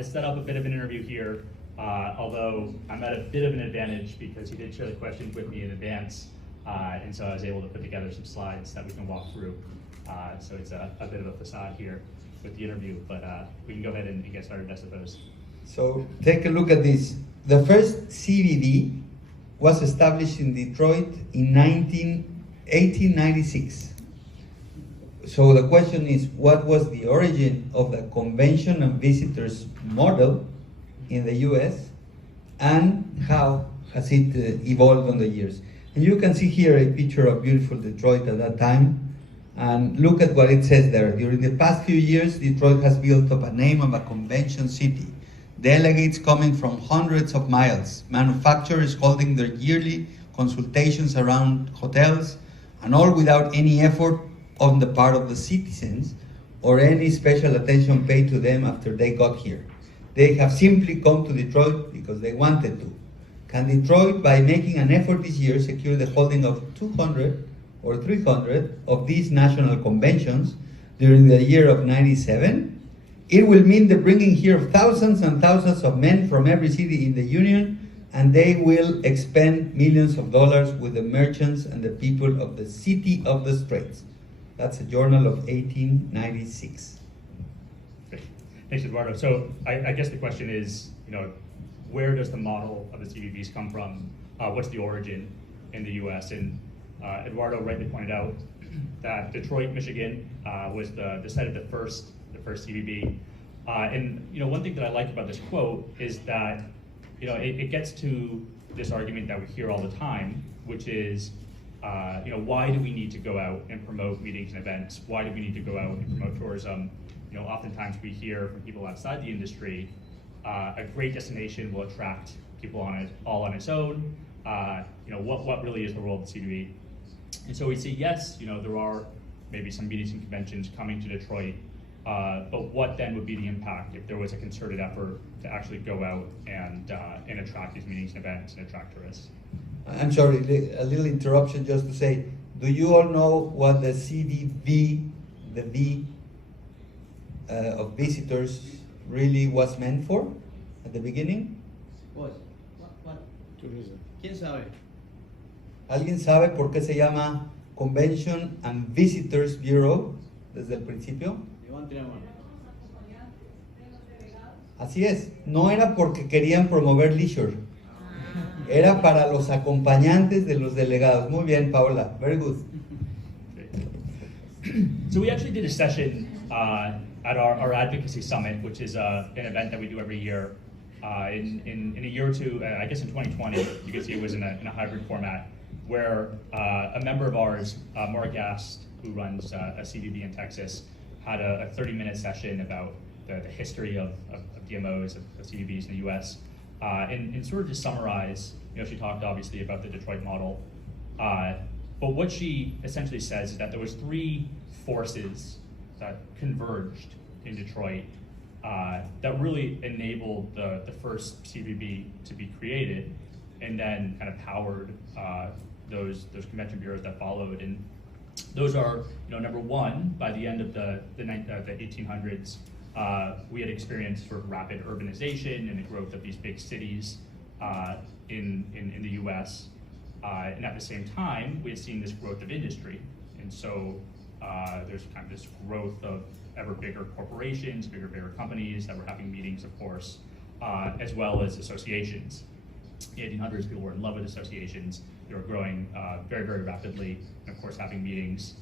has set up a bit of an interview here, although I'm at a bit of an advantage because he did share the questions with me in advance, and so I was able to put together some slides that we can walk through. So it's a bit of a facade here with the interview, but we can go ahead and get started, I suppose. So take a look at this. The first CVB was established in Detroit in 1896. So the question is, what was the origin of the convention and visitors model in the US, and how has it evolved on the years? And you can see here a picture of beautiful Detroit at that time. And look at what it says there. During the past few years, Detroit has built up a name of a convention city. Delegates coming from hundreds of miles, manufacturers holding their yearly consultations around hotels, and all without any effort on the part of the citizens or any special attention paid to them after they got here. They have simply come to Detroit because they wanted to. Can Detroit, by making an effort this year, secure the holding of 200 or 300 of these national conventions during the year of '97? It will mean the bringing here of thousands and thousands of men from every city in the Union, and they will expend millions of dollars with the merchants and the people of the city of the Straits. That's a journal of 1896. Great. Thanks, Eduardo. So I guess the question is, where does the model of the CVBs come from? What's the origin in the US? And Eduardo rightly pointed out that Detroit, Michigan was the site of the first CVB. And one thing that I like about this quote is that it gets to this argument that we hear all the time, which is why do we need to go out and promote meetings and events? Why do we need to go out and promote tourism? Oftentimes we hear from people outside the industry, a great destination will attract people all on its own. What really is the role of the CVB? And so we see, yes, there are maybe some meetings and conventions coming to Detroit, but what then would be the impact if there was a concerted effort to actually go out and attract these meetings and events and attract tourists? I'm sorry, a little interruption just to say, do you all know what the CVB, the V of visitors, really was meant for at the beginning? What? Tourism. ¿Quién sabe? ¿Alguien sabe por qué se llama Convention and Visitors Bureau desde el principio? Levante la mano. Así es, no era porque querían promover leisure, era para los acompañantes de los delegados. Muy bien, Paola, very good. So we actually did a session at our advocacy summit, which is an event that we do every year. In a year or two, I guess in 2020, you can see it was in a hybrid format, where a member of ours, Maura Gast, who runs a CVB in Texas, had a 30-minute session about the history of DMOs, of CVBs in the US. And sort of to summarize, she talked obviously about the Detroit model, but what she essentially says is that there was three forces that converged in Detroit that really enabled the first CVB to be created, and then kind of powered those convention bureaus that followed. And those are, number one, by the end of the 1800s, we had experienced sort of rapid urbanization and the growth of these big cities in the US. And at the same time, we had seen this growth of industry. And so there's kind of this growth of ever bigger corporations, bigger companies that were having meetings, of course, as well as associations. In the 1800s, people were in love with associations. They were growing very, very rapidly, and of course having meetings.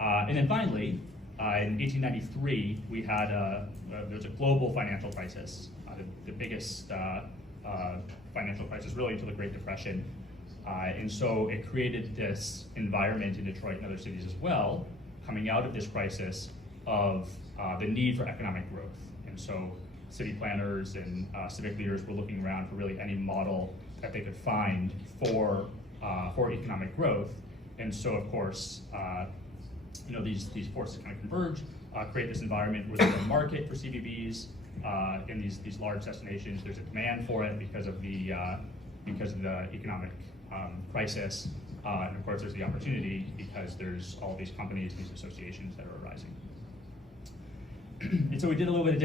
And then finally, in 1893, we had there was a global financial crisis, the biggest financial crisis really until the Great Depression. And so it created this environment in Detroit and other cities as well, coming out of this crisis, of the need for economic growth. And so city planners and civic leaders were looking around for really any model that they could find for economic growth. And so, of course, these forces kind of converge, create this environment where there's a market for CVBs in these large destinations. There's a demand for it because of the economic crisis, and of course there's the opportunity because there's all these companies, these associations that are arising. And so we did a little bit of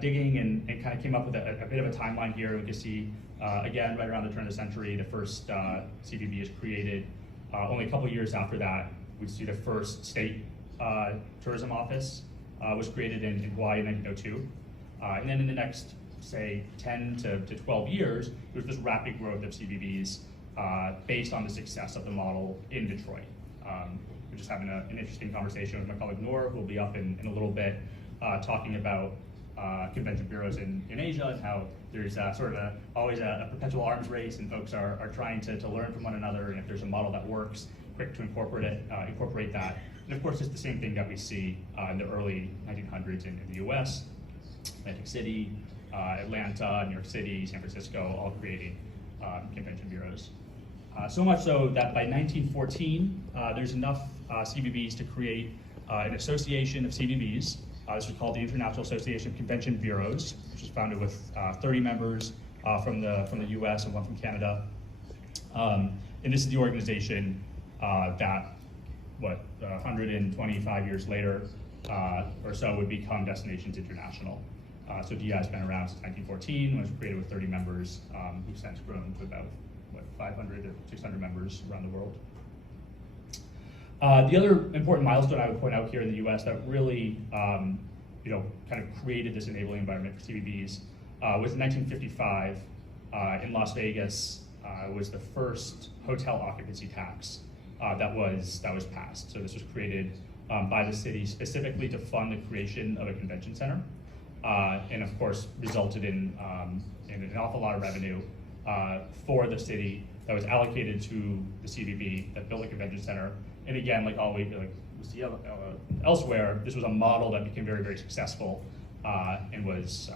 digging and kind of came up with a bit of a timeline here. We can see, again, right around the turn of the century, the first CVB is created. Only a couple years after that, we see the first state tourism office was created in Hawaii in 1902. And then in the next, say, 10 to 12 years, there was this rapid growth of CVBs based on the success of the model in Detroit. We're just having an interesting conversation with my colleague Noor, who will be up in a little bit, talking about convention bureaus in Asia and how there's sort of always a perpetual arms race, and folks are trying to learn from one another, and if there's a model that works, quick to incorporate that. And of course, it's the same thing that we see in the early 1900s in the US, Atlantic City, Atlanta, New York City, San Francisco, all creating convention bureaus. So much so that by 1914, there's enough CVBs to create an association of CVBs. This was called the International Association of Convention Bureaus, which was founded with 30 members from the US and one from Canada. And this is the organization that, 125 years later or so, would become Destinations International. So DI has been around since 1914, when it was created with 30 members, who've since grown to about 500 or 600 members around the world. The other important milestone I would point out here in the U.S. that really, kind of created this enabling environment for CVBs was in 1955 in Las Vegas. Was the first hotel occupancy tax that was passed. So this was created by the city specifically to fund the creation of a convention center, and of course resulted in an awful lot of revenue for the city that was allocated to the CVB that built the convention center. And again, like we see elsewhere, this was a model that became very, very successful and was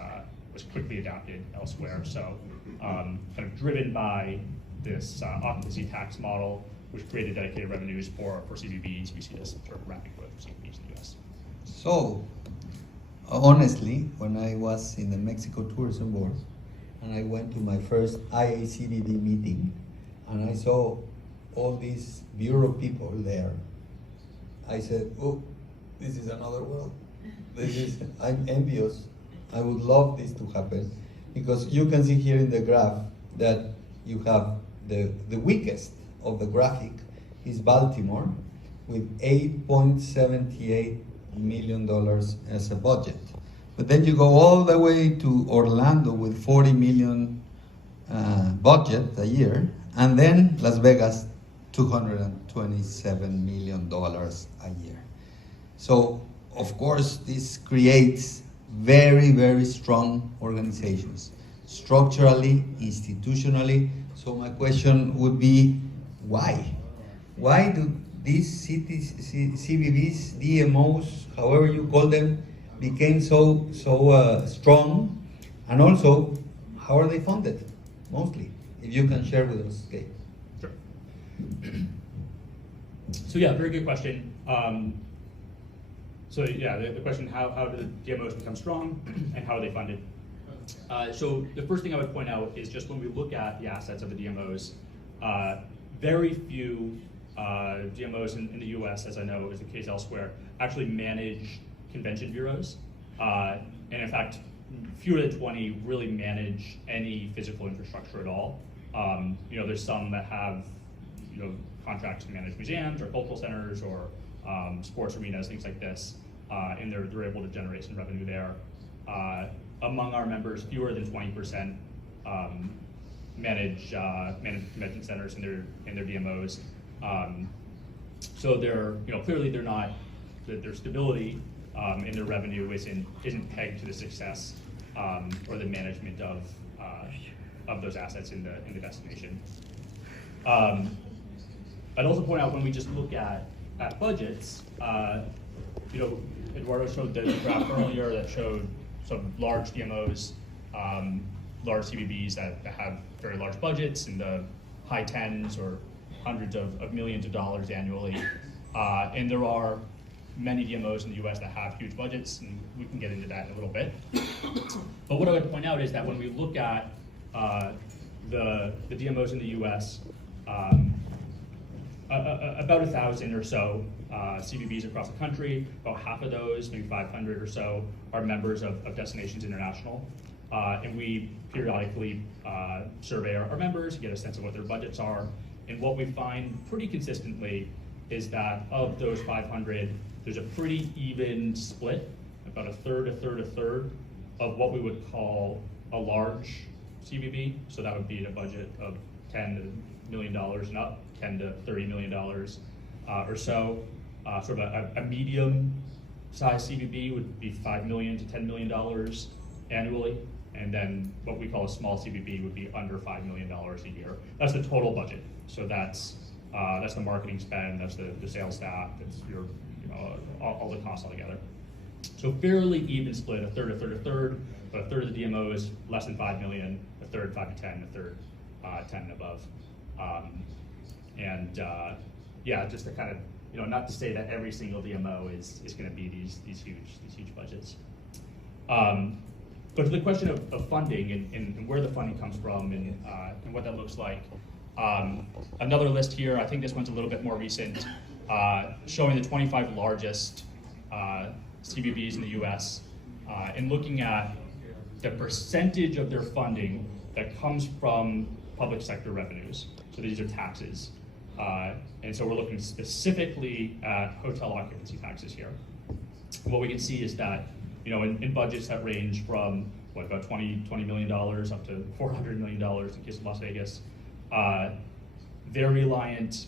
quickly adopted elsewhere. So kind of driven by this occupancy tax model, which created dedicated revenues for CVBs, we see this sort of rapid growth of CVBs in the US. So, honestly, when I was in the Mexico Tourism Board, and I went to my first IACVB meeting, and I saw all these bureau people there, I said, oh, this is another world. I'm envious. I would love this to happen, because you can see here in the graph that you have the weakest of the graphic is Baltimore with $8.78 million as a budget. But then you go all the way to Orlando with 40 million budget a year, and then Las Vegas, $227 million a year. So, of course, this creates very, very strong organizations, structurally, institutionally. So my question would be, why? Why do these cities, CVBs, DMOs, however you call them, became so strong? And also, how are they funded, mostly? If you can share with us, Gabe. Sure. So yeah, very good question. So yeah, the question, how do the DMOs become strong and how are they funded? So the first thing I would point out is just when we look at the assets of the DMOs, very few DMOs in the US, as I know is the case elsewhere, actually manage convention bureaus. And in fact, fewer than 20 really manage any physical infrastructure at all. There's some that have contracts to manage museums or cultural centers or sports arenas, things like this, and they're able to generate some revenue there. Among our members, fewer than 20% manage convention centers in their DMOs. So they're clearly they're not their stability in their revenue isn't pegged to the success or the management of those assets in the destination. I'd also point out when we just look at budgets, Eduardo showed the graph earlier that showed some large DMOs, large CVBs that have very large budgets in the high tens or hundreds of millions of dollars annually. And there are many DMOs in the US that have huge budgets, and we can get into that in a little bit. But what I would point out is that when we look at the DMOs in the US, about 1,000 or so CVBs across the country. About half of those, maybe 500 or so, are members of Destinations International. And we periodically survey our members, get a sense of what their budgets are. And what we find pretty consistently is that of those 500, there's a pretty even split, about a third, of what we would call a large CVB. So that would be at a budget of $10 million and up, $10 to $30 million or so. Sort of a medium-sized CVB would be $5 million to $10 million annually. And then what we call a small CVB would be under $5 million a year. That's the total budget. So that's the marketing spend, that's the sales staff, that's your all the costs all together. So fairly even split, a third, but a third of the DMO is less than 5 million, a third 5 to 10, a third 10 and above. Yeah, just to kind of, not to say that every single DMO is going to be these huge budgets. But to the question of funding and where the funding comes from and what that looks like, another list here, I think this one's a little bit more recent, showing the 25 largest CVBs in the US, and looking at the percentage of their funding that comes from public sector revenues. So these are taxes. And so we're looking specifically at hotel occupancy taxes here. What we can see is that, in budgets that range from about $20 million up to $400 million in case of Las Vegas, they're reliant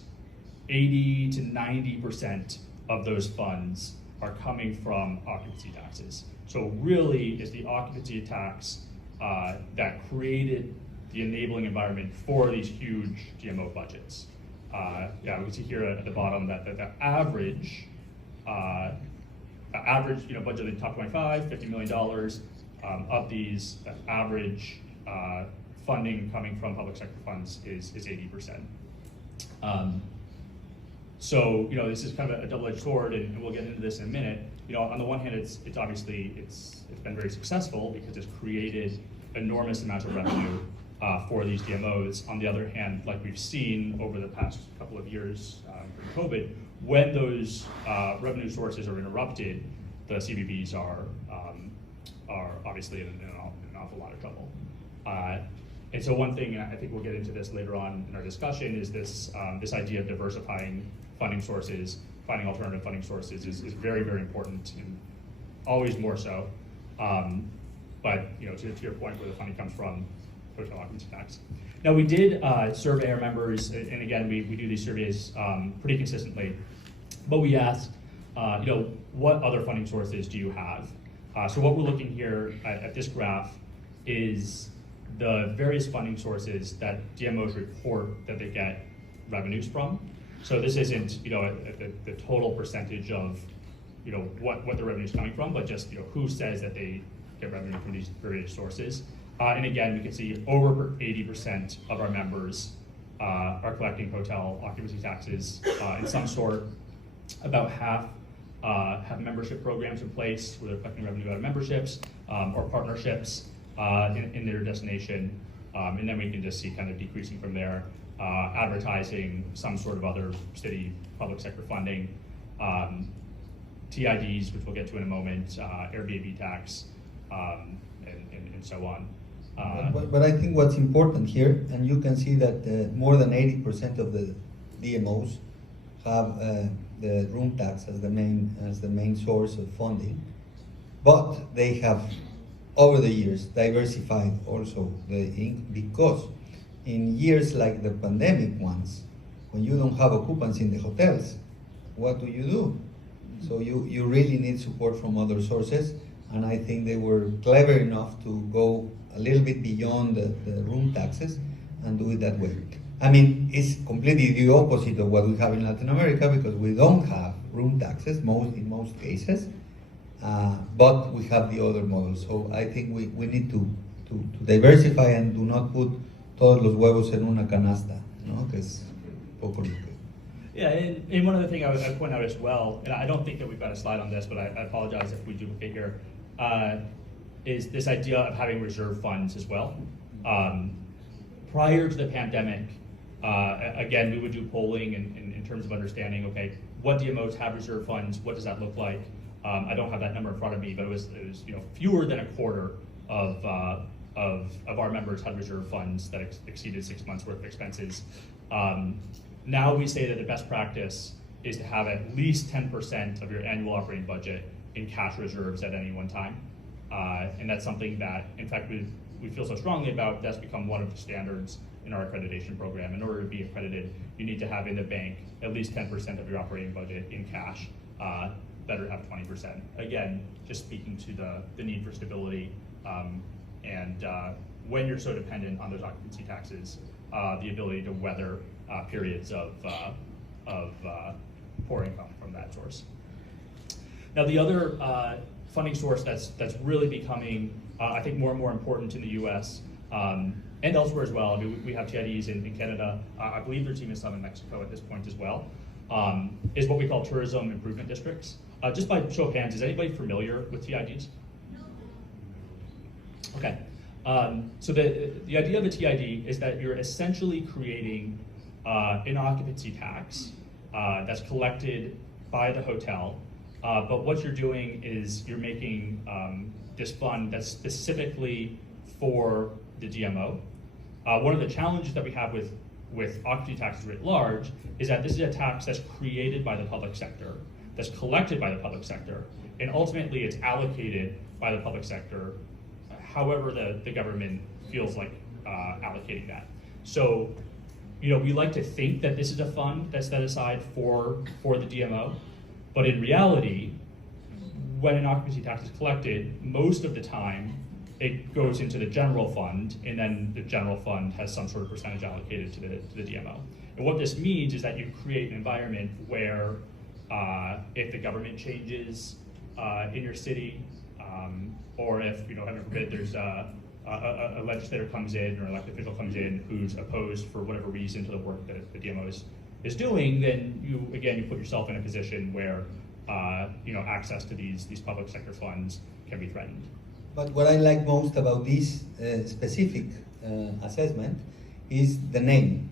80 to 90% of those funds are coming from occupancy taxes. So really is the occupancy tax that created the enabling environment for these huge DMO budgets. We can see here at the bottom that the average budget of the top 25, $50 million. Of these, the average funding coming from public sector funds is 80%. So this is kind of a double-edged sword, and we'll get into this in a minute. On the one hand, it's obviously it's been very successful because it's created enormous amounts of revenue for these DMOs. On the other hand, like we've seen over the past couple of years during COVID, when those revenue sources are interrupted, the CVBs are obviously in an awful lot of trouble. And so one thing, and I think we'll get into this later on in our discussion, is this idea of diversifying funding sources, finding alternative funding sources is very, very important, and always more so. But to your point, where the funding comes from, hotel occupancy tax. Now we did survey our members, and again, we do these surveys pretty consistently, but we asked, what other funding sources do you have? So what we're looking here at this graph is the various funding sources that DMOs report that they get revenues from. So this isn't the total percentage of what the revenue is coming from, but just who says that they get revenue from these various sources. And again, we can see over 80% of our members are collecting hotel occupancy taxes in some sort. About half have membership programs in place where they're collecting revenue out of memberships or partnerships in their destination. And then we can just see kind of decreasing from there. Advertising, some sort of other city public sector funding, TIDs, which we'll get to in a moment, Airbnb tax, and so on. But I think what's important here, and you can see that more than 80% of the DMOs have the room tax as the main source of funding, but they have over the years diversified also because in years like the pandemic ones, when you don't have occupancy in the hotels, what do? So you really need support from other sources, and I think they were clever enough to go a little bit beyond the room taxes and do it that way. I mean, it's completely the opposite of what we have in Latin America, because we don't have room taxes in most cases, but we have the other models. So I think we need to diversify and do not put todos los huevos en una canasta, ¿no? Que es poco lo que... Yeah, and one other thing I would point out as well, and I don't think that we've got a slide on this, but I apologize if we duplicate here, is this idea of having reserve funds as well. Prior to the pandemic, Again, we would do polling in terms of understanding, okay, what DMOs have reserve funds, what does that look like? I don't have that number in front of me, but it was fewer than a quarter of our members had reserve funds that exceeded 6 months worth of expenses. Now we say that the best practice is to have at least 10% of your annual operating budget in cash reserves at any one time. And that's something that, in fact, we feel so strongly about, that's become one of the standards in our accreditation program. In order to be accredited, you need to have in the bank at least 10% of your operating budget in cash. Better have 20%. Again, just speaking to the need for stability, and when you're so dependent on those occupancy taxes, the ability to weather periods of poor income from that source. Now, the other funding source that's really becoming, I think, more and more important in the U.S. And elsewhere as well. I mean, we have TIDs in Canada. I believe their team is some in Mexico at this point as well. Is what we call tourism improvement districts. Just by show of hands, is anybody familiar with TIDs? Okay. So the idea of a TID is that you're essentially creating an occupancy tax that's collected by the hotel, but what you're doing is you're making this fund that's specifically for the DMO. One of the challenges that we have with occupancy taxes writ large is that this is a tax that's created by the public sector, that's collected by the public sector, and ultimately it's allocated by the public sector however the government feels like allocating that. So, we like to think that this is a fund that's set aside for the DMO, but in reality, when an occupancy tax is collected, most of the time it goes into the general fund, and then the general fund has some sort of percentage allocated to the DMO. And what this means is that you create an environment where if the government changes in your city, or if, heaven forbid, there's a legislator comes in or an elected official comes in who's opposed for whatever reason to the work that the DMO is doing, then you put yourself in a position where access to these public sector funds can be threatened. But what I like most about this specific assessment is the name,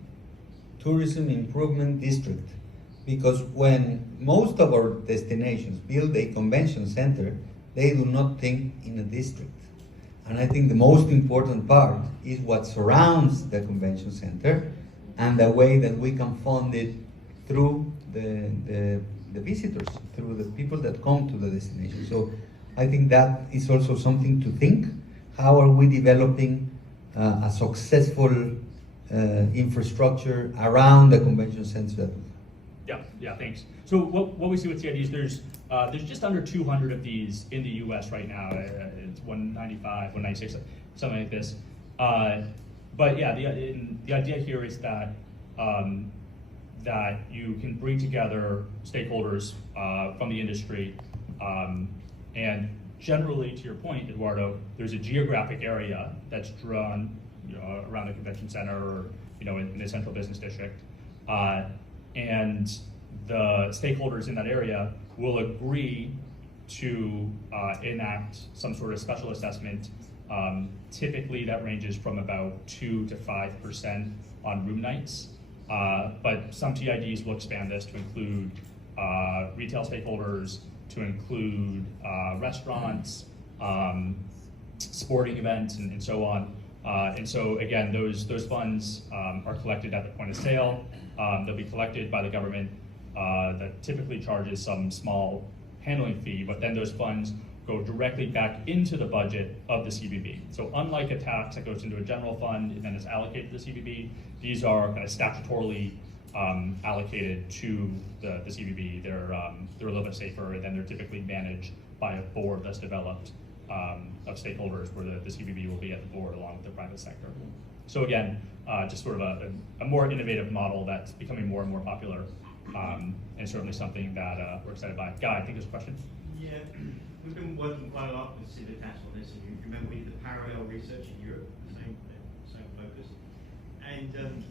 Tourism Improvement District. Because when most of our destinations build a convention center, they do not think in a district. And I think the most important part is what surrounds the convention center and the way that we can fund it through the visitors, through the people that come to the destination. So I think that is also something to think. How are we developing a successful infrastructure around the convention center? Yeah, thanks. So what we see with TIDs, there's just under 200 of these in the U.S. right now. It's 195, 196, something like this. But yeah, the idea here is that that you can bring together stakeholders from the industry, and generally, to your point, Eduardo, there's a geographic area that's drawn, around the convention center or in the central business district. And the stakeholders in that area will agree to enact some sort of special assessment. Typically, that ranges from about 2 to 5% on room nights. But some TIDs will expand this to include retail stakeholders, to include restaurants, sporting events, and so on. And so again, those funds are collected at the point of sale. They'll be collected by the government that typically charges some small handling fee, but then those funds go directly back into the budget of the CBB. So unlike a tax that goes into a general fund and then is allocated to the CBB, these are kind of statutorily allocated to the CBB. They're a little bit safer, and then they're typically managed by a board that's developed of stakeholders, where the CBB will be at the board along with the private sector. So again, just sort of a more innovative model that's becoming more and more popular, and certainly something that we're excited by. Guy, I think there's a question. Yeah, we've been working quite a lot with Civitas on this, and you remember we did the parallel research in Europe, same focus, and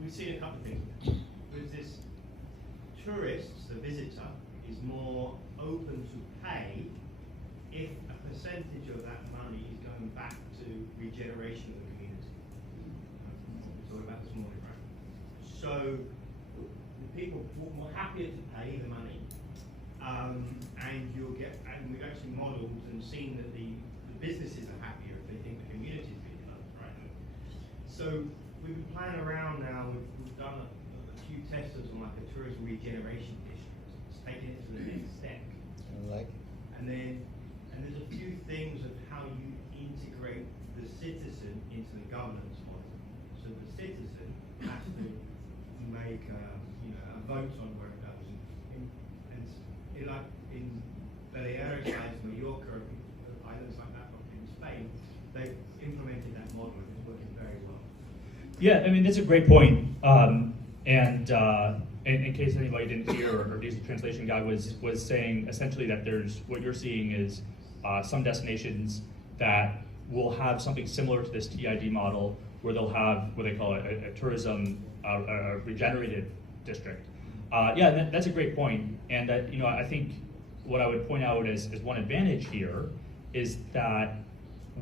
we've seen a couple of things. With this, tourists, the visitor, is more open to pay if a percentage of that money is going back to regeneration of the community. So talked about this morning, right? So the people more happier to pay the money, and we've actually modelled and seen that the businesses are happier if they think the community is being developed, right? So we've been playing around now. We've done a few testers on like a tourism regeneration district. It's taking it to the next step. I like it. And there's a few things of how you integrate the citizen into the governance model. So the citizen has to make a vote on where it goes. In Balearic Islands, Mallorca, islands like that in Spain, they've implemented that model and it's working very well. Yeah, I mean, that's a great point. And in case anybody didn't hear, or the translation guy was saying essentially that what you're seeing is some destinations that will have something similar to this TID model, where they'll have what they call a tourism regenerative district. Yeah, that's a great point. And I think what I would point out as one advantage here is that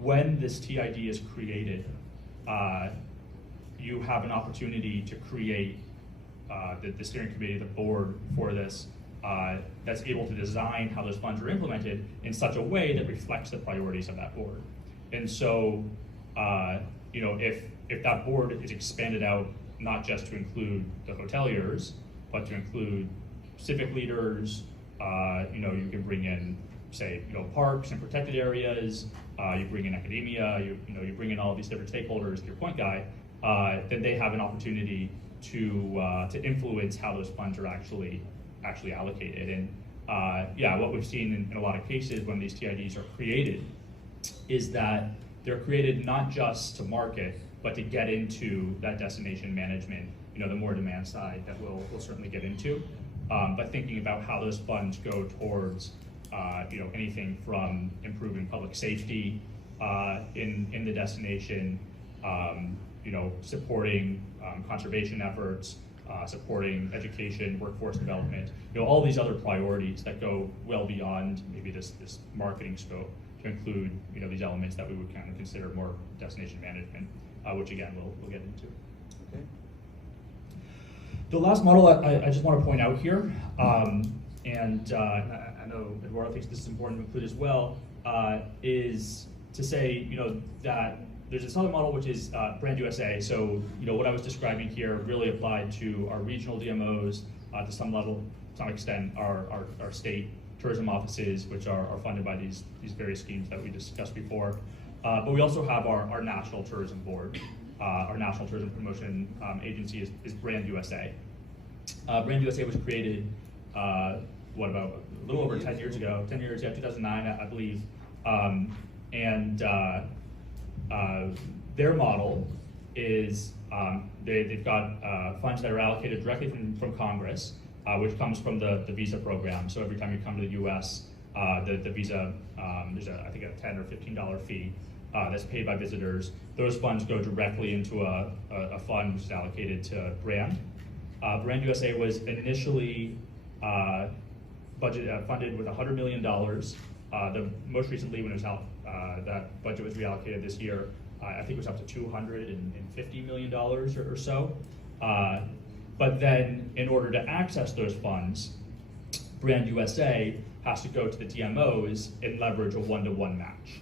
when this TID is created, you have an opportunity to create the steering committee, the board for this, that's able to design how those funds are implemented in such a way that reflects the priorities of that board. And so, if that board is expanded out not just to include the hoteliers, but to include civic leaders, you can bring in, say, parks and protected areas, you bring in academia, you bring in all these different stakeholders, to your point, Guy, then they have an opportunity to influence how those funds are actually allocated. And yeah, what we've seen in a lot of cases when these TIDs are created is that they're created not just to market, but to get into that destination management, the more demand side that we'll certainly get into. But thinking about how those funds go towards anything from improving public safety in the destination, supporting conservation efforts, supporting education, workforce development, all these other priorities that go well beyond maybe this marketing scope to include these elements that we would kind of consider more destination management, which again we'll get into. Okay. The last model I just want to point out here, and I know Eduardo thinks this is important to include as well, is to say that there's this other model which is Brand USA. So what I was describing here really applied to our regional DMOs, to some level, to some extent, our state tourism offices, which are funded by these various schemes that we discussed before. But we also have our National Tourism Board. Our National Tourism Promotion Agency is Brand USA. Brand USA was created, about a little over 10 years ago, 2009, I believe. Their model is they've got funds that are allocated directly from Congress, which comes from the visa program. So every time you come to the U.S., the visa, there's I think a $10 or $15 fee that's paid by visitors. Those funds go directly into a fund which is allocated to Brand. Brand USA was initially funded with $100 million. The most recently, when it was out, that budget was reallocated this year. I think it was up to $250 million or so. But then, in order to access those funds, Brand USA has to go to the DMOs and leverage a one-to-one match.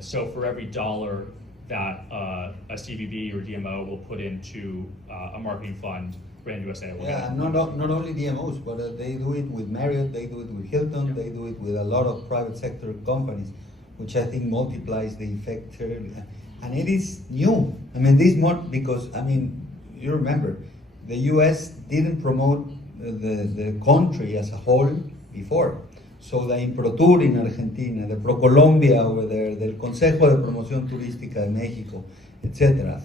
So for every dollar that a CVB or DMO will put into a marketing fund, Brand USA will get. Not only DMOs, but they do it with Marriott, they do it with Hilton, Yeah. they do it with a lot of private sector companies, which I think multiplies the effect. And it is new. I mean, because you remember, the U.S. didn't promote the country as a whole before. So the Improtur in Argentina, the ProColombia over there, the Consejo de Promoción Turística de México, etc.,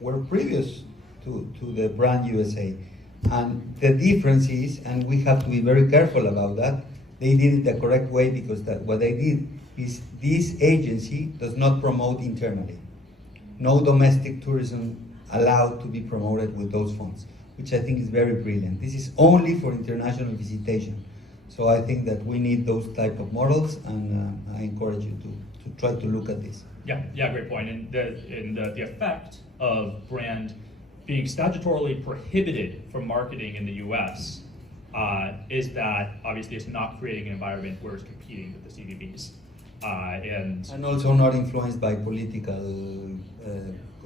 were previous to the Brand USA. And the difference is, and we have to be very careful about that, they did it the correct way, because what they did is this agency does not promote internally. No domestic tourism allowed to be promoted with those funds, which I think is very brilliant. This is only for international visitation. So I think that we need those type of models, and I encourage you to try to look at this. Yeah, great point. And the effect of brand being statutorily prohibited from marketing in the U.S. Is that obviously it's not creating an environment where it's competing with the CVBs. And also not influenced by political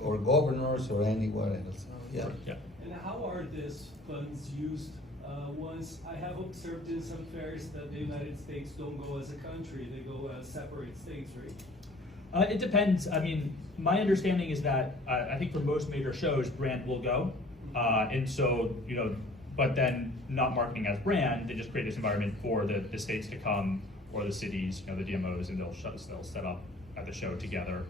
or governors or anywhere else. Yeah. And how are these funds used? Once I have observed in some fairs that the United States don't go as a country, they go as separate states, right? It depends. I mean, my understanding is that I think for most major shows, brand will go, and so but then not marketing as brand, they just create this environment for the states to come or the cities, the DMOs, and they'll set up at the show together.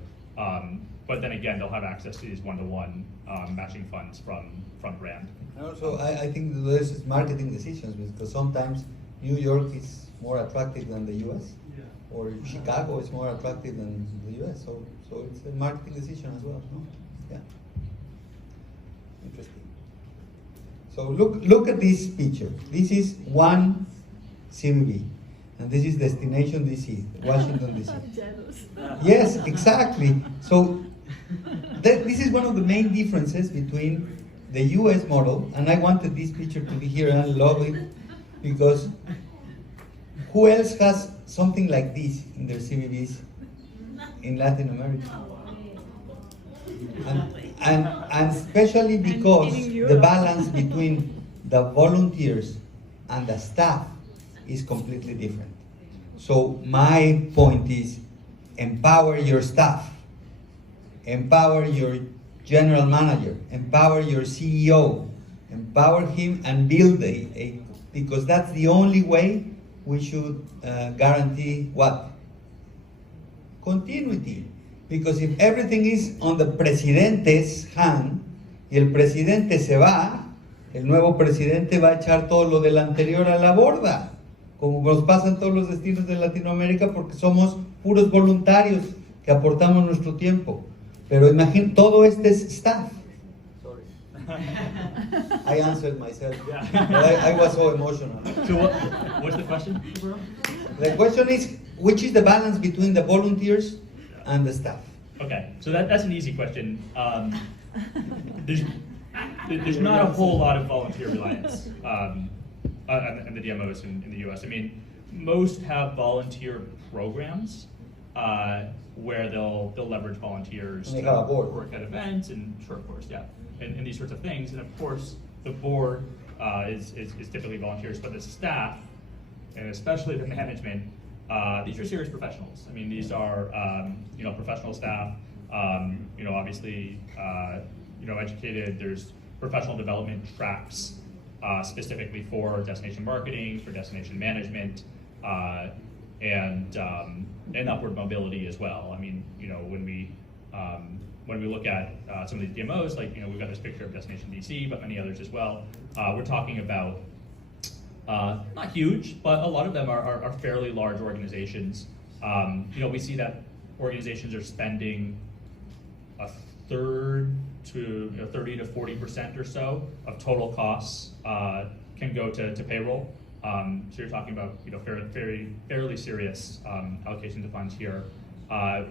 But then again, they'll have access to these one-to-one matching funds from brand. And also, I think there's marketing decisions because sometimes New York is more attractive than the U.S. Yeah. or Chicago is more attractive than the U.S. So it's a marketing decision as well. No? Yeah. Interesting. So look at this picture. This is one CVB, and this is destination DC, Washington DC. Jealous. Yes, exactly. So this is one of the main differences between the US model, and I wanted this picture to be here, and I love it, because who else has something like this in their CVBs in Latin America? And especially because the balance between the volunteers and the staff is completely different. So my point is, empower your staff, empower your general manager, empower your CEO, empower him and build because that's the only way we should guarantee what? Continuity. Because if everything is on the presidente's hand, y el presidente se va, el nuevo presidente va a echar todo lo del anterior a la borda, como nos pasa en todos los destinos de Latinoamérica, porque somos puros voluntarios que aportamos nuestro tiempo. Pero imagínate, todo este es staff. Sorry. I answered myself. Yeah. But I was so emotional. So what's the question? The question is, which is the balance between the volunteers and the staff? Okay, so that's an easy question. There's not a whole lot of volunteer reliance on the DMOs in the U.S. I mean, most have volunteer programs where they'll leverage volunteers And they have a board. work at events and sure, of course, yeah, and these sorts of things. And of course, the board is typically volunteers, but the staff, and especially the management, these are serious professionals. I mean, these are professional staff. Obviously, educated. There's professional development tracks specifically for destination marketing, for destination management, and upward mobility as well. I mean, when we look at some of these DMOs, like we've got this picture of Destination DC, but many others as well. We're talking about not huge, but a lot of them are fairly large organizations. We see that organizations are spending a third to 30 to 40% or so of total costs can go to payroll. So you're talking about fairly serious allocations of funds here. I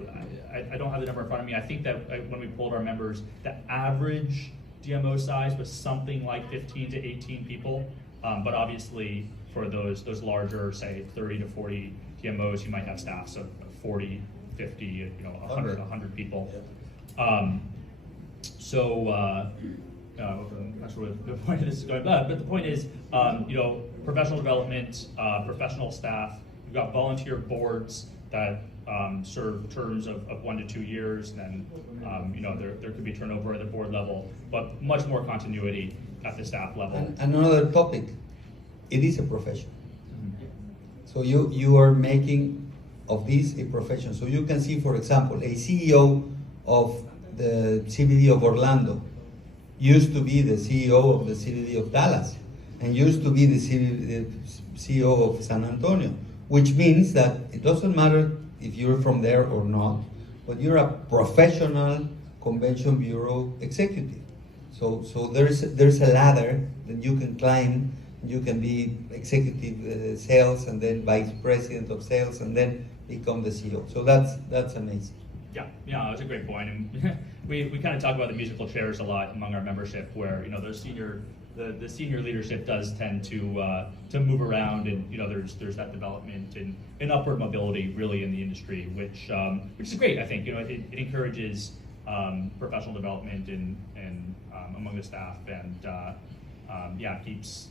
don't have the number in front of me. I think that when we polled our members, the average DMO size was something like 15 to 18 people. But obviously, for those larger, say 30 to 40 DMOs, you might have staffs of 40, 50, 100 people. I'm not sure what the point of this is going, but the point is, professional development, professional staff. We've got volunteer boards that serve terms of 1 to 2 years. And then, there could be turnover at the board level, but much more continuity at the staff level. And another topic, it is a profession. So you are making of this a profession. So you can see, for example, a CEO of the CBD of Orlando used to be the CEO of the CBD of Dallas, and used to be the CEO of San Antonio, which means that it doesn't matter if you're from there or not, but you're a professional convention bureau executive. So there's a ladder that you can climb. You can be executive sales, and then vice president of sales, and then become the CEO. So that's amazing. Yeah, that's a great point, and we kind of talk about the musical chairs a lot among our membership, where those the senior leadership does tend to move around, and there's that development and upward mobility really in the industry, which is great. I think it encourages professional development and among the staff, and keeps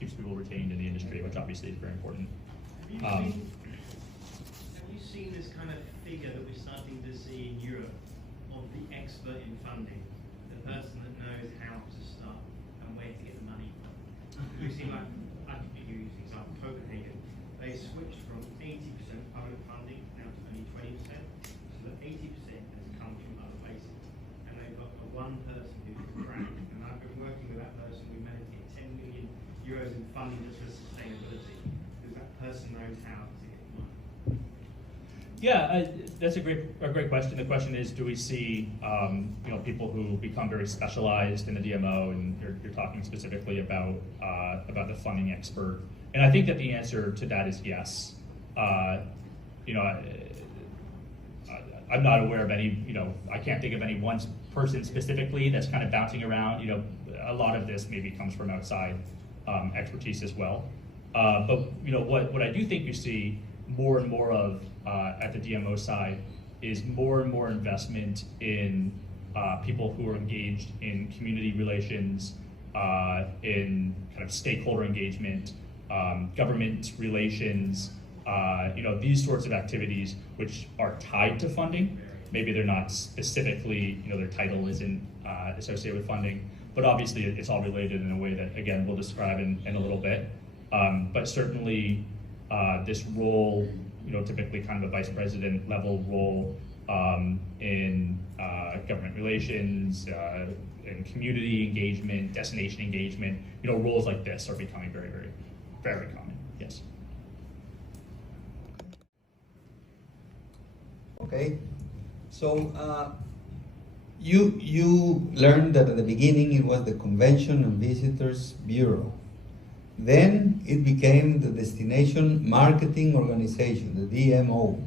people retained in the industry, which obviously is very important. Have you seen this kind of figure that we're starting to see in Europe of the expert in funding, the person that knows how to start and where to get the money from? We've seen, like, I could give you an example, Copenhagen, they switched from 80% public funding now to only 20%, so that 80% has come from other places, and they've got one person who can crack, and I've been working with that person. We managed to get 10 million euros in funding just for sustainability, because that person knows how to get the money. Yeah, that's a great question. The question is, do we see people who become very specialized in the DMO, and you're talking specifically about the funding expert? And I think that the answer to that is yes. I'm not aware of any. I can't think of any one person specifically that's kind of bouncing around. A lot of this maybe comes from outside expertise as well. But what I do think you see more and more of at the DMO side is more and more investment in people who are engaged in community relations, in kind of stakeholder engagement, government relations, these sorts of activities which are tied to funding. Maybe they're not specifically, their title isn't associated with funding, but obviously it's all related in a way that, again, we'll describe in a little bit. But certainly this role, typically kind of a vice president level role in government relations, in community engagement, destination engagement, roles like this are becoming very, very, very common. Yes. Okay, so you learned that at the beginning it was the Convention and Visitors Bureau. Then it became the Destination Marketing Organization, the DMO.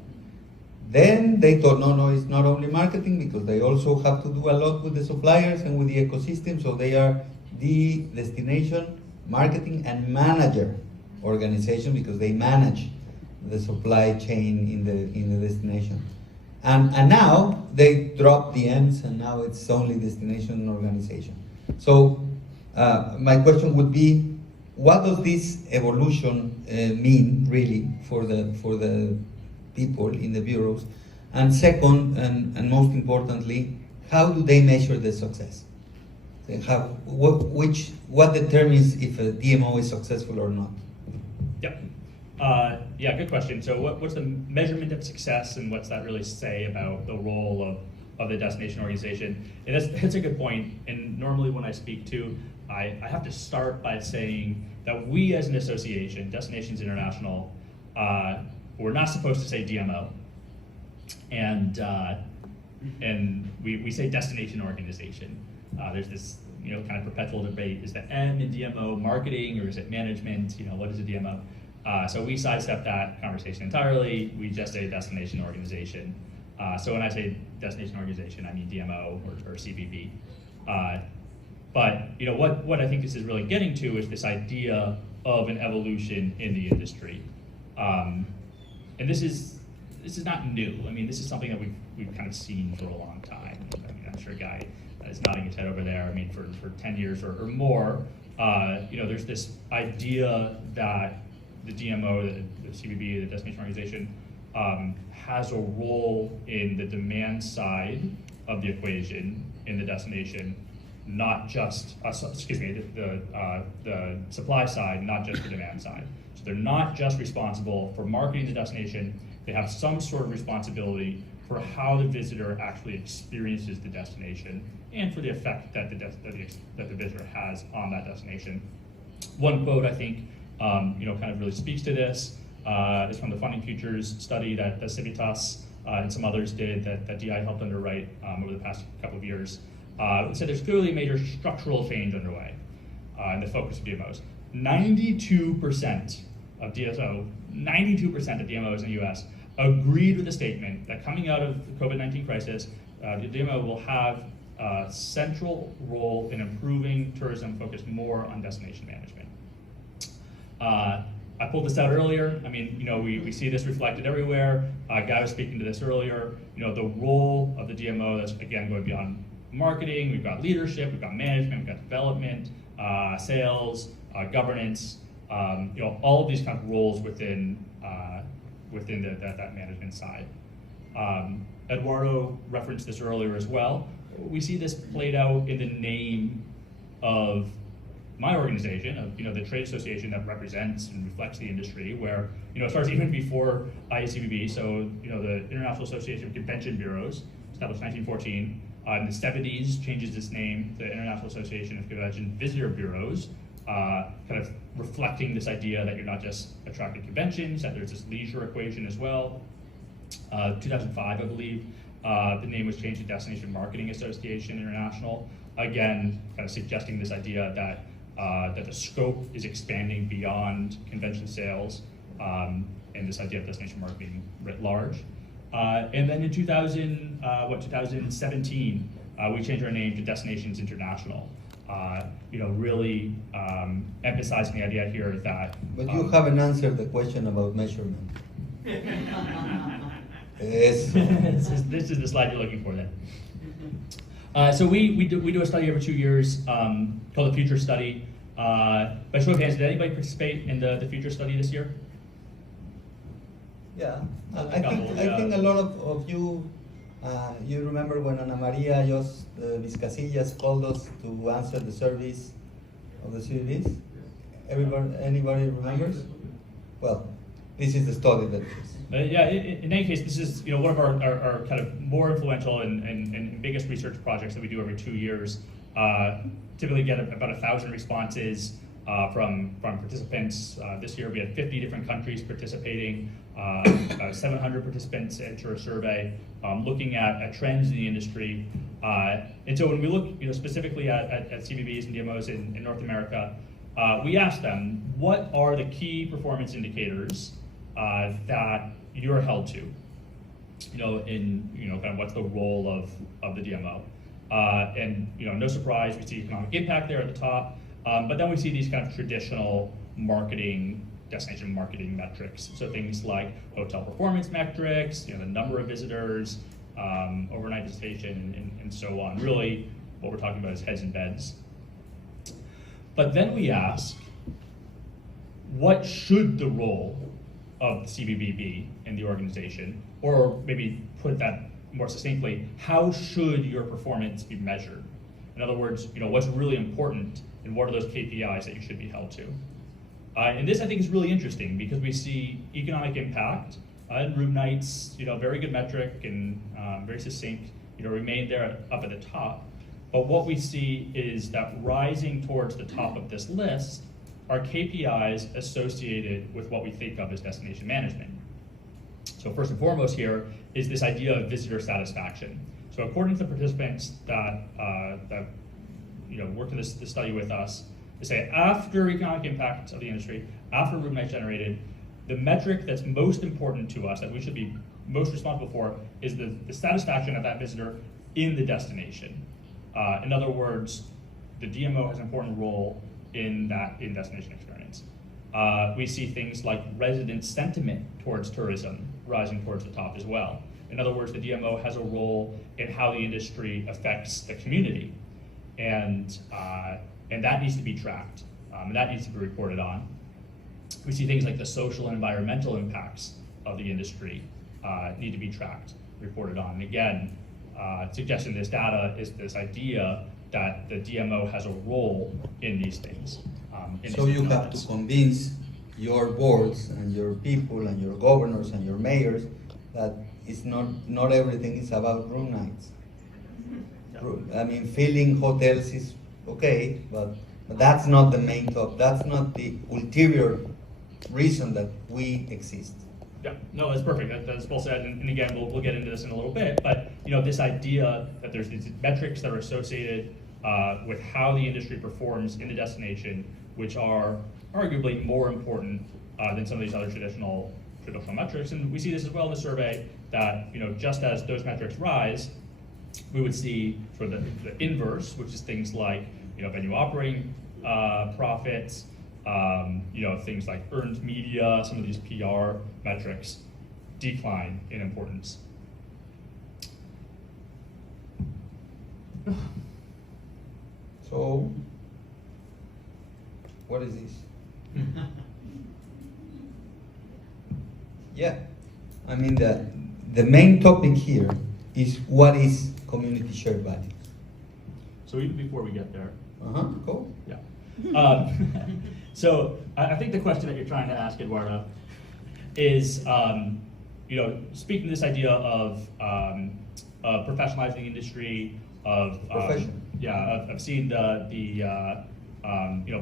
Then they thought, no, it's not only marketing, because they also have to do a lot with the suppliers and with the ecosystem, so they are the Destination Marketing and Manager Organization, because they manage the supply chain in the destination. And now they dropped the M's, and now it's only Destination Organization. So my question would be, what does this evolution mean really for the people in the bureaus? And second, and most importantly, how do they measure the success? What determines if a DMO is successful or not? Yeah, good question. So what's the measurement of success, and what's that really say about the role of the destination organization? And that's a good point. And normally when I speak to, I have to start by saying that we as an association, Destinations International, we're not supposed to say DMO. And we say destination organization. There's this kind of perpetual debate, is the M in DMO marketing, or is it management? What is a DMO? So we sidestep that conversation entirely. We just say destination organization. So when I say destination organization, I mean DMO or CVB. But what I think this is really getting to is this idea of an evolution in the industry. And this is not new. I mean, this is something that we've kind of seen for a long time. I mean, I'm sure Guy is nodding his head over there. I mean, for 10 years or more, there's this idea that the DMO, the CVB, the destination organization, has a role in the demand side of the equation in the destination, not just, the supply side, not just the demand side. So they're not just responsible for marketing the destination, they have some sort of responsibility for how the visitor actually experiences the destination and for the effect that the visitor has on that destination. One quote I think kind of really speaks to this is from the Funding Futures study that Civitas and some others did that DI helped underwrite over the past couple of years. It said there's clearly a major structural change underway in the focus of DMOs. 92% of DMOs in the US agreed with the statement that coming out of the COVID-19 crisis, the DMO will have a central role in improving tourism focused more on destination management. I pulled this out earlier. I mean, we see this reflected everywhere. Guy was speaking to this earlier. The role of the DMO, that's again going beyond marketing. We've got leadership, we've got management, we've got development, sales, governance. All of these kind of roles within that management side. Eduardo referenced this earlier as well. We see this played out in the name of my organization, of the trade association that represents and reflects the industry, where it starts even before IACBB. So the International Association of Convention Bureaus, established 1914. In the 70s, changes its name to the International Association of Convention Visitor Bureaus, kind of reflecting this idea that you're not just attracting conventions, that there's this leisure equation as well. 2005, I believe, the name was changed to Destination Marketing Association International, again, kind of suggesting this idea that that the scope is expanding beyond convention sales, and this idea of destination marketing writ large. And then in 2017, we changed our name to Destinations International. Really emphasizing the idea here that. But you haven't answered the question about measurement. Yes. This is the slide you're looking for then. So we do a study over 2 years called the Future Study. By show of hands, did anybody participate in the Future Study this year? Yeah, I think a lot of you, you remember when Ana Maria Vizcasillas called us to answer the surveys of the CVBs? Anybody remembers? Well, this is the study that is. Yeah, in any case, this is one of our kind of more influential and biggest research projects that we do every 2 years. Typically get about 1,000 responses from participants. This year we had 50 different countries participating, 700 participants enter a survey looking at trends in the industry. And so when we look specifically at CVBs and DMOs in North America, we asked them, what are the key performance indicators that you're held to? In kind of what's the role of the DMO? And no surprise, we see economic impact there at the top, but then we see these kind of traditional destination marketing metrics. So things like hotel performance metrics, the number of visitors, overnight visitation, and so on. Really, what we're talking about is heads and beds. But then we ask, what should the role of the CVB be in the organization? Or maybe put that more succinctly, how should your performance be measured? In other words, what's really important and what are those KPIs that you should be held to? And this I think is really interesting because we see economic impact and room nights, very good metric and very succinct, remain there up at the top. But what we see is that rising towards the top of this list are KPIs associated with what we think of as destination management. So first and foremost here is this idea of visitor satisfaction. So according to the participants that worked in this study with us, they say after economic impact of the industry, after room nights generated, the metric that's most important to us, that we should be most responsible for, is the satisfaction of that visitor in the destination. In other words, the DMO has an important role in destination experience. We see things like resident sentiment towards tourism rising towards the top as well. In other words, the DMO has a role in how the industry affects the community, and that needs to be tracked, and that needs to be reported on. We see things like the social and environmental impacts of the industry need to be tracked, reported on. And again, suggesting this data is this idea that the DMO has a role in these things. So you have to convince your boards and your people and your governors and your mayors that it's not everything is about room nights. I mean, filling hotels is okay, but that's not the main top. That's not the ulterior reason that we exist. Yeah, no, that's perfect. That's well said. And again, we'll get into this in a little bit. But this idea that there's these metrics that are associated with how the industry performs in the destination, which are arguably more important than some of these other traditional traditional metrics. And we see this as well in the survey that, just as those metrics rise, we would see sort of the inverse, which is things like, venue operating profits, things like earned media, some of these PR metrics decline in importance. So, what is this? Yeah, I mean the main topic here is what is community shared value. So even before we get there, Cool. yeah. So I think the question that you're trying to ask, Eduardo, is speaking to this idea of professionalizing the industry, of seeing the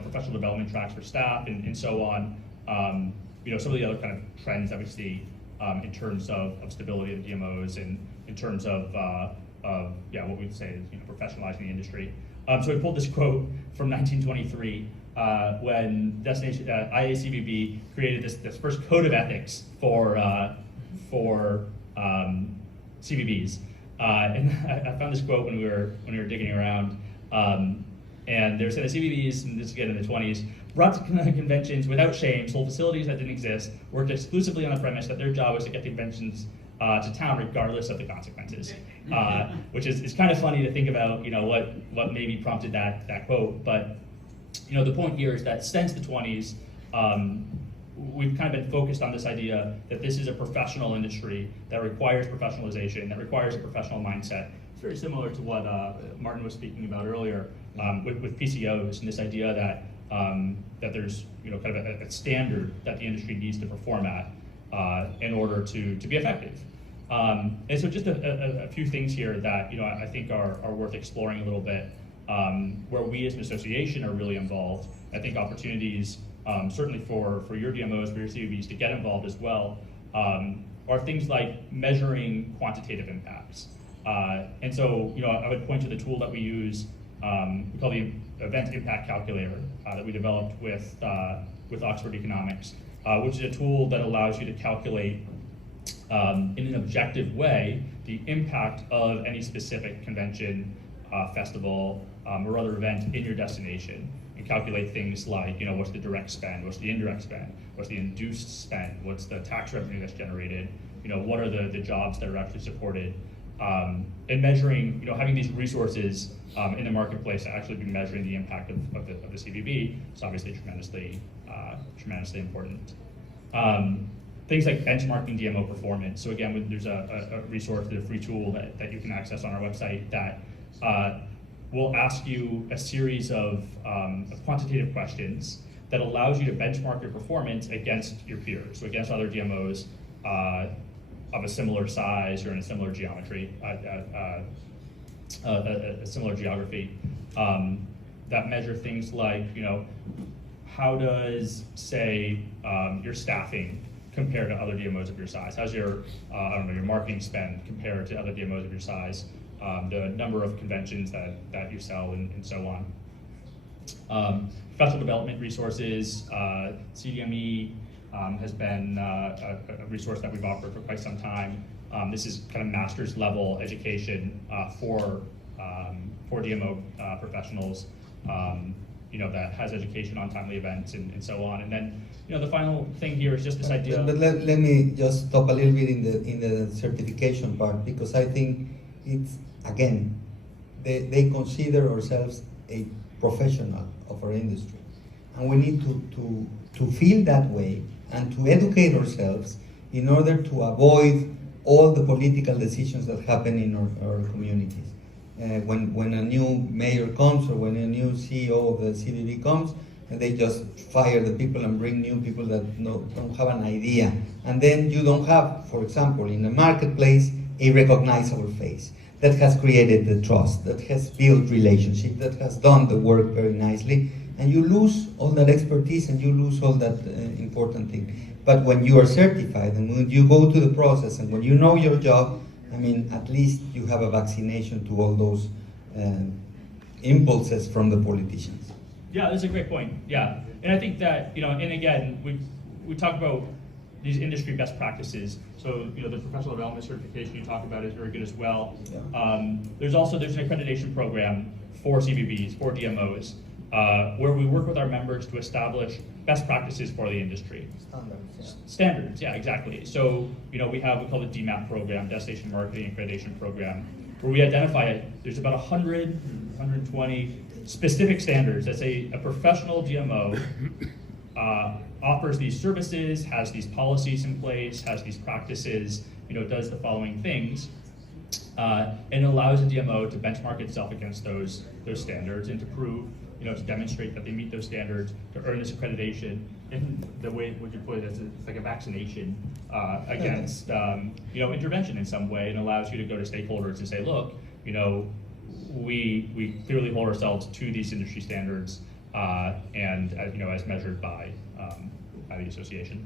professional development tracks for staff and so on. Some of the other kind of trends that we see in terms of stability of the DMOs and in terms of what we'd say is professionalizing the industry. So we pulled this quote from 1923 when Destination IACBB created this first code of ethics for CBBs. And I found this quote when we were digging around, and they were saying the CBBs, and this again in the 20s, brought to conventions without shame, sold facilities that didn't exist, worked exclusively on the premise that their job was to get the conventions to town regardless of the consequences, which is kind of funny to think about, what maybe prompted that quote. But the point here is that since the 20s, we've kind of been focused on this idea that this is a professional industry that requires professionalization, that requires a professional mindset. It's very similar to what Martin was speaking about earlier with PCOs and this idea that there's kind of a standard that the industry needs to perform at in order to be effective. And so just a few things here that I think are worth exploring a little bit, where we as an association are really involved. I think opportunities certainly for your DMOs, for your CBBs to get involved as well, are things like measuring quantitative impacts. And so I would point to the tool that we use, we call the Event Impact Calculator, that we developed with Oxford Economics, which is a tool that allows you to calculate in an objective way the impact of any specific convention, festival, or other event in your destination, and calculate things like what's the direct spend, what's the indirect spend, what's the induced spend, what's the tax revenue that's generated, what are the jobs that are actually supported, and measuring, having these resources in the marketplace to actually be measuring the impact of the CBB is obviously tremendously important. Things like benchmarking DMO performance. So again, there's a resource, a free tool that you can access on our website that will ask you a series of quantitative questions that allows you to benchmark your performance against your peers, so against other DMOs of a similar size or in a similar geometry, a similar geography, that measure things like, how does, say, your staffing compare to other DMOs of your size? How's your, your marketing spend compared to other DMOs of your size? The number of conventions that you sell and so on. Professional development resources, CDME has been a resource that we've offered for quite some time. This is kind of master's level education for DMO professionals, that has education on timely events and so on. And then, the final thing here is just this idea. But let me just stop a little bit in the certification part, because I think it's, again, they consider ourselves a professional of our industry, and we need to feel that way and to educate ourselves in order to avoid all the political decisions that happen in our communities. When a new mayor comes, or when a new CEO of the CBB comes, and they just fire the people and bring new people that don't have an idea. And then you don't have, for example, in the marketplace, a recognizable face that has created the trust, that has built relationship, that has done the work very nicely, and you lose all that expertise and you lose all that important thing. But when you are certified and when you go to the process and when you know your job, I mean, at least you have a vaccination to all those impulses from the politicians. Yeah, that's a great point. Yeah, and I think that and again, we talk about these industry best practices. So, you know, the professional development certification you talk about is very good as well. Yeah. There's an accreditation program for CVBs, for DMOs, where we work with our members to establish best practices for the industry. Standards, yeah, exactly. So, you know, we call the DMAP program, Destination Marketing Accreditation Program, where we identify there's about 100, 120 specific standards that say a professional DMO offers these services, has these policies in place, has these practices, you know, does the following things, and allows a DMO to benchmark itself against those standards and to prove, you know, to demonstrate that they meet those standards, to earn this accreditation. In the way would you put it, it's like a vaccination against, you know, intervention in some way, and allows you to go to stakeholders and say, look, you know, we clearly hold ourselves to these industry standards, and you know, as measured by the association.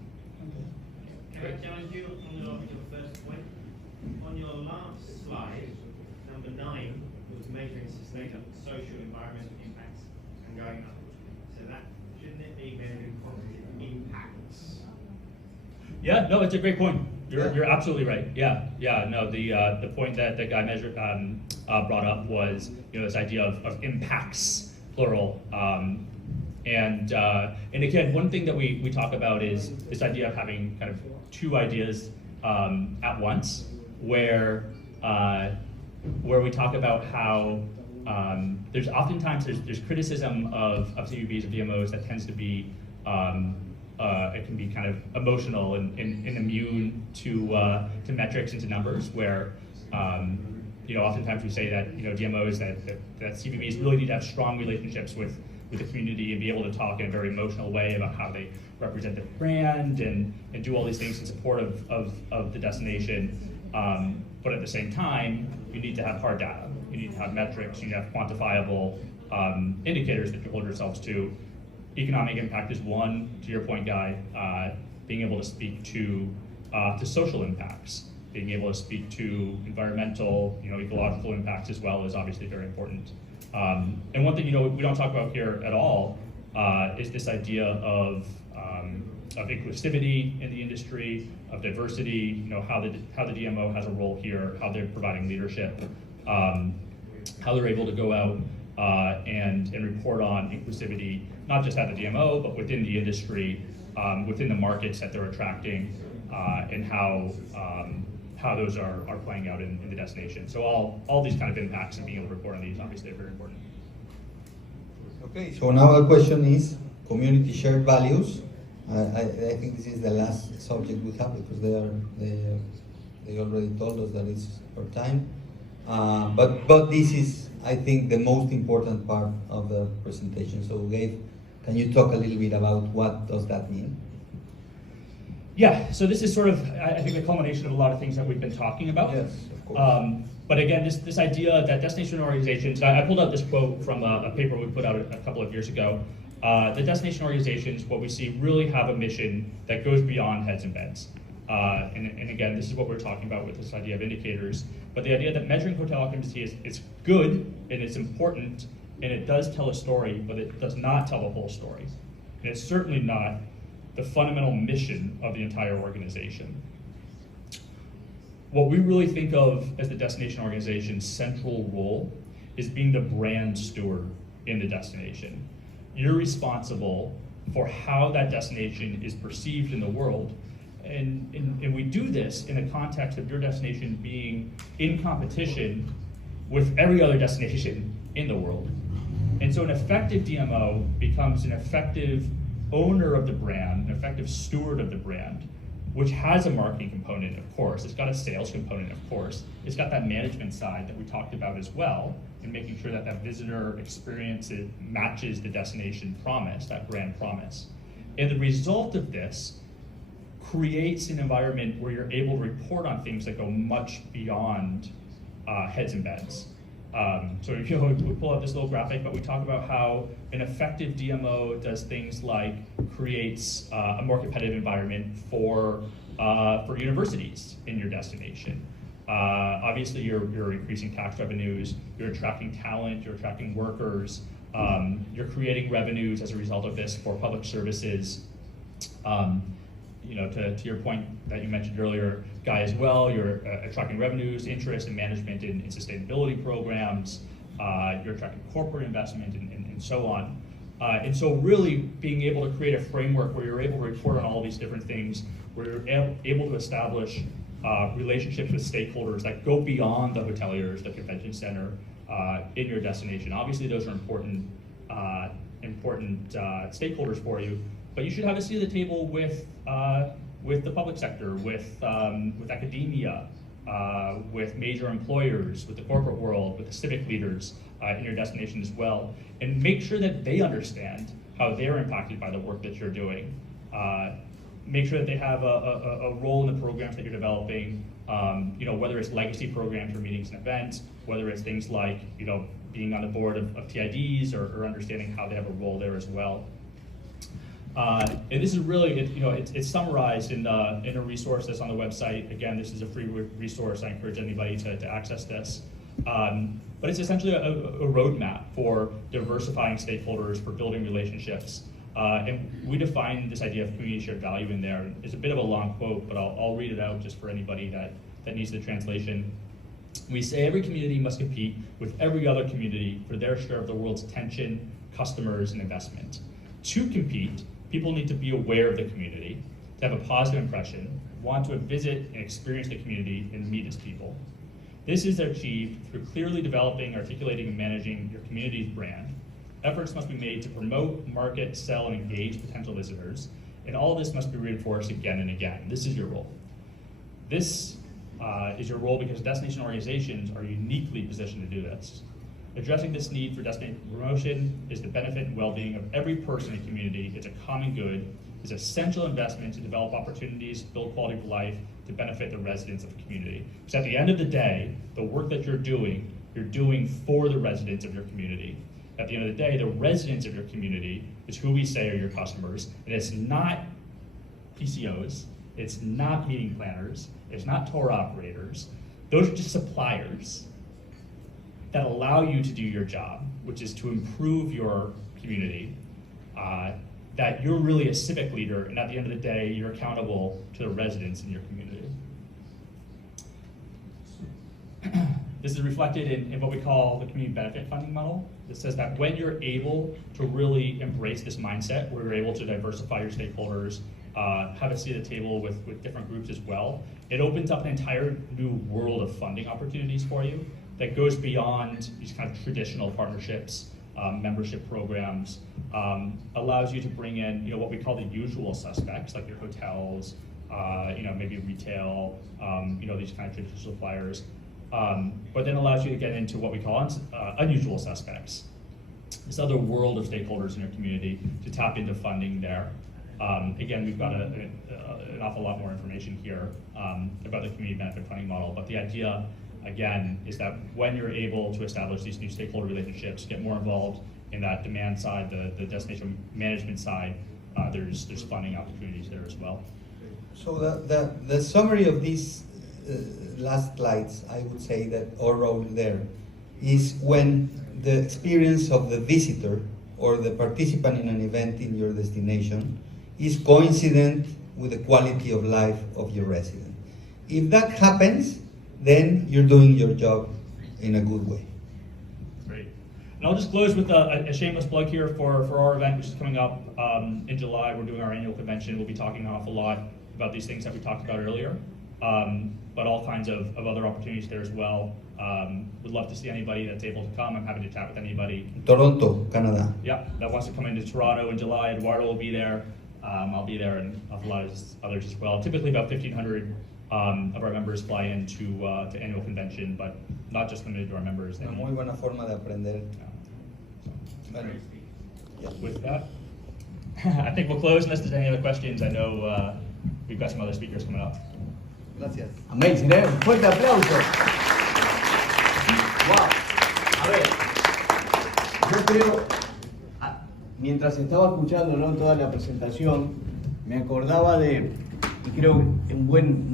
Can I challenge you on your first point? On your last slide, number 9 was measuring sustainable social environmental impacts and going up. So that shouldn't it be measuring positive impacts? Yeah, no, it's a great point. You're absolutely right. Yeah, no, the point that the guy brought up was, you know, this idea of impacts, plural. And again, one thing that we talk about is this idea of having kind of two ideas at once, where we talk about how there's oftentimes there's criticism of CVBs, of DMOs, that tends to be it can be kind of emotional and immune to metrics and to numbers, where you know, oftentimes we say that, you know, DMOs, that CVBs really need to have strong relationships with the community and be able to talk in a very emotional way about how they represent the brand and do all these things in support of the destination. But at the same time, you need to have hard data. You need to have metrics. You need to have quantifiable indicators that you hold yourselves to. Economic impact is one, to your point, Guy. Being able to speak to social impacts, being able to speak to environmental, you know, ecological impacts as well is obviously very important. And one thing, you know, we don't talk about here at all is this idea of inclusivity in the industry, of diversity. You know, how the DMO has a role here, how they're providing leadership, how they're able to go out and report on inclusivity, not just at the DMO, but within the industry, within the markets that they're attracting, and how those are playing out in the destination. So all these kind of impacts and being able to report on these obviously are very important. Okay, so now the question is community shared values. I think this is the last subject we have, because they already told us that it's our time. But this is, I think, the most important part of the presentation. So Gabe, can you talk a little bit about what does that mean? Yeah, so this is sort of, I think, the culmination of a lot of things that we've been talking about. Yes, of course. But again, this idea that destination organizations, I pulled out this quote from a paper we put out a couple of years ago. The destination organizations, what we see, really have a mission that goes beyond heads and beds. And again, this is what we're talking about with this idea of indicators. But the idea that measuring hotel occupancy is good and it's important, and it does tell a story, but it does not tell the whole story. And it's certainly not the fundamental mission of the entire organization. What we really think of as the destination organization's central role is being the brand steward in the destination. You're responsible for how that destination is perceived in the world. And we do this in the context of your destination being in competition with every other destination in the world. And so an effective DMO becomes an effective owner of the brand, an effective steward of the brand, which has a marketing component, of course. It's got a sales component, of course. It's got that management side that we talked about as well, and making sure that visitor experience matches the destination promise, that brand promise. And the result of this creates an environment where you're able to report on things that go much beyond heads and beds. So you know, we pull up this little graphic, but we talk about how an effective DMO does things like creates a more competitive environment for universities in your destination. Obviously, you're increasing tax revenues, you're attracting talent, you're attracting workers, you're creating revenues as a result of this for public services. to your point that you mentioned earlier, Guy, as well, you're attracting revenues, interest, and management in sustainability programs. You're attracting corporate investment and so on. And so really being able to create a framework where you're able to report on all these different things, where you're able to establish relationships with stakeholders that go beyond the hoteliers, the convention center, in your destination. Obviously those are important stakeholders for you, but you should have a seat at the table with the public sector, with academia, with major employers, with the corporate world, with the civic leaders in your destination as well, and make sure that they understand how they're impacted by the work that you're doing. Make sure that they have a role in the programs that you're developing, whether it's legacy programs for meetings and events, whether it's things like being on the board of TIDs or understanding how they have a role there as well. And this is really, it's summarized in a resource that's on the website. Again, this is a free resource. I encourage anybody to access this. But it's essentially a roadmap for diversifying stakeholders, for building relationships. And we define this idea of community shared value in there. It's a bit of a long quote, but I'll read it out just for anybody that needs the translation. We say every community must compete with every other community for their share of the world's attention, customers, and investment. To compete, people need to be aware of the community, to have a positive impression, want to visit and experience the community, and meet its people. This is achieved through clearly developing, articulating, and managing your community's brand. Efforts must be made to promote, market, sell, and engage potential visitors, and all of this must be reinforced again and again. This is your role. This is your role because destination organizations are uniquely positioned to do this. Addressing this need for destination promotion is the benefit and well-being of every person in the community. It's a common good. It's essential investment to develop opportunities, build quality of life, to benefit the residents of the community. Because at the end of the day, the work that you're doing for the residents of your community. At the end of the day, the residents of your community is who we say are your customers, and it's not PCOs, it's not meeting planners, it's not tour operators. Those are just suppliers that allow you to do your job, which is to improve your community, that you're really a civic leader, and at the end of the day, you're accountable to the residents in your community. This is reflected in what we call the community benefit funding model. It says that when you're able to really embrace this mindset, where you're able to diversify your stakeholders, have a seat at the table with different groups as well, it opens up an entire new world of funding opportunities for you that goes beyond these kind of traditional partnerships, membership programs, allows you to bring in what we call the usual suspects, like your hotels, maybe retail, these kind of traditional suppliers, but then allows you to get into what we call unusual suspects, this other world of stakeholders in your community, to tap into funding there. Again, we've got an awful lot more information here about the community benefit funding model, but the idea, again, is that when you're able to establish these new stakeholder relationships, get more involved in that demand side, the destination management side, there's funding opportunities there as well. So the summary of these last slides, I would say that our role there is when the experience of the visitor or the participant in an event in your destination is coincident with the quality of life of your resident. If that happens, then you're doing your job in a good way. Great. And I'll just close with a shameless plug here for our event, which is coming up in July. We're doing our annual convention. We'll be talking an awful lot about these things that we talked about earlier, but all kinds of other opportunities there as well. Would love to see anybody that's able to come. I'm happy to chat with anybody. Toronto, Canada. Yeah, that wants to come into Toronto in July. Eduardo will be there. I'll be there, and a lot of others as well. Typically about 1,500 of our members fly into to annual convention, but not just limited to our members. Una muy buena forma de aprender. Bueno, yeah. With that, I think we'll close unless there's any other questions. I know we've got some other speakers coming up. Gracias. Amazing, ¿eh? Un fuerte aplauso. Wow. A ver, yo creo, mientras estaba escuchando, ¿no?, toda la presentación, me acordaba de, y creo un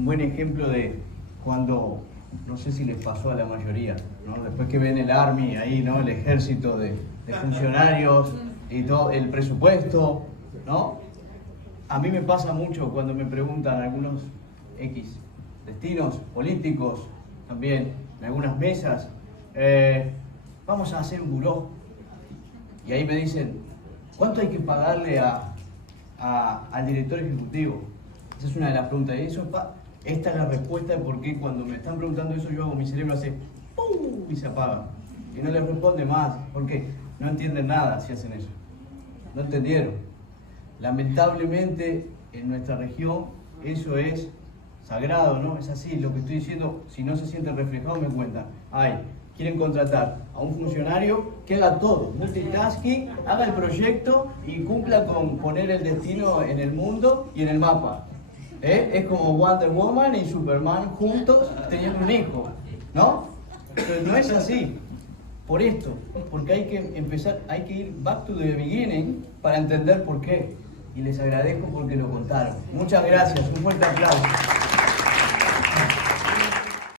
buen ejemplo de cuando, no sé si les pasó a la mayoría, ¿no?, después que ven el Army ahí, ¿no?, el ejército de funcionarios y todo, el presupuesto, ¿no? a mí me pasa mucho cuando me preguntan algunos X destinos políticos, también en algunas mesas, vamos a hacer un buró. Y ahí me dicen, ¿cuánto hay que pagarle al director ejecutivo? Esa es una de las preguntas. Y esta es la respuesta de por qué cuando me están preguntando eso yo hago mi cerebro hace ¡pum! Y se apaga. Y no les responde más, porque no entienden nada si hacen eso. No entendieron. Lamentablemente en nuestra región eso es sagrado, ¿no? Es así, lo que estoy diciendo, si no se sienten reflejados me cuentan. Quieren contratar a un funcionario que haga todo, multitasking, haga el proyecto y cumpla con poner el destino en el mundo y en el mapa. Es como Wonder Woman y Superman juntos teniendo un hijo, ¿no? Pero no es así. Por esto, porque hay que empezar, hay que ir back to the beginning para entender por qué. Y les agradezco porque lo contaron. Muchas gracias, un fuerte aplauso.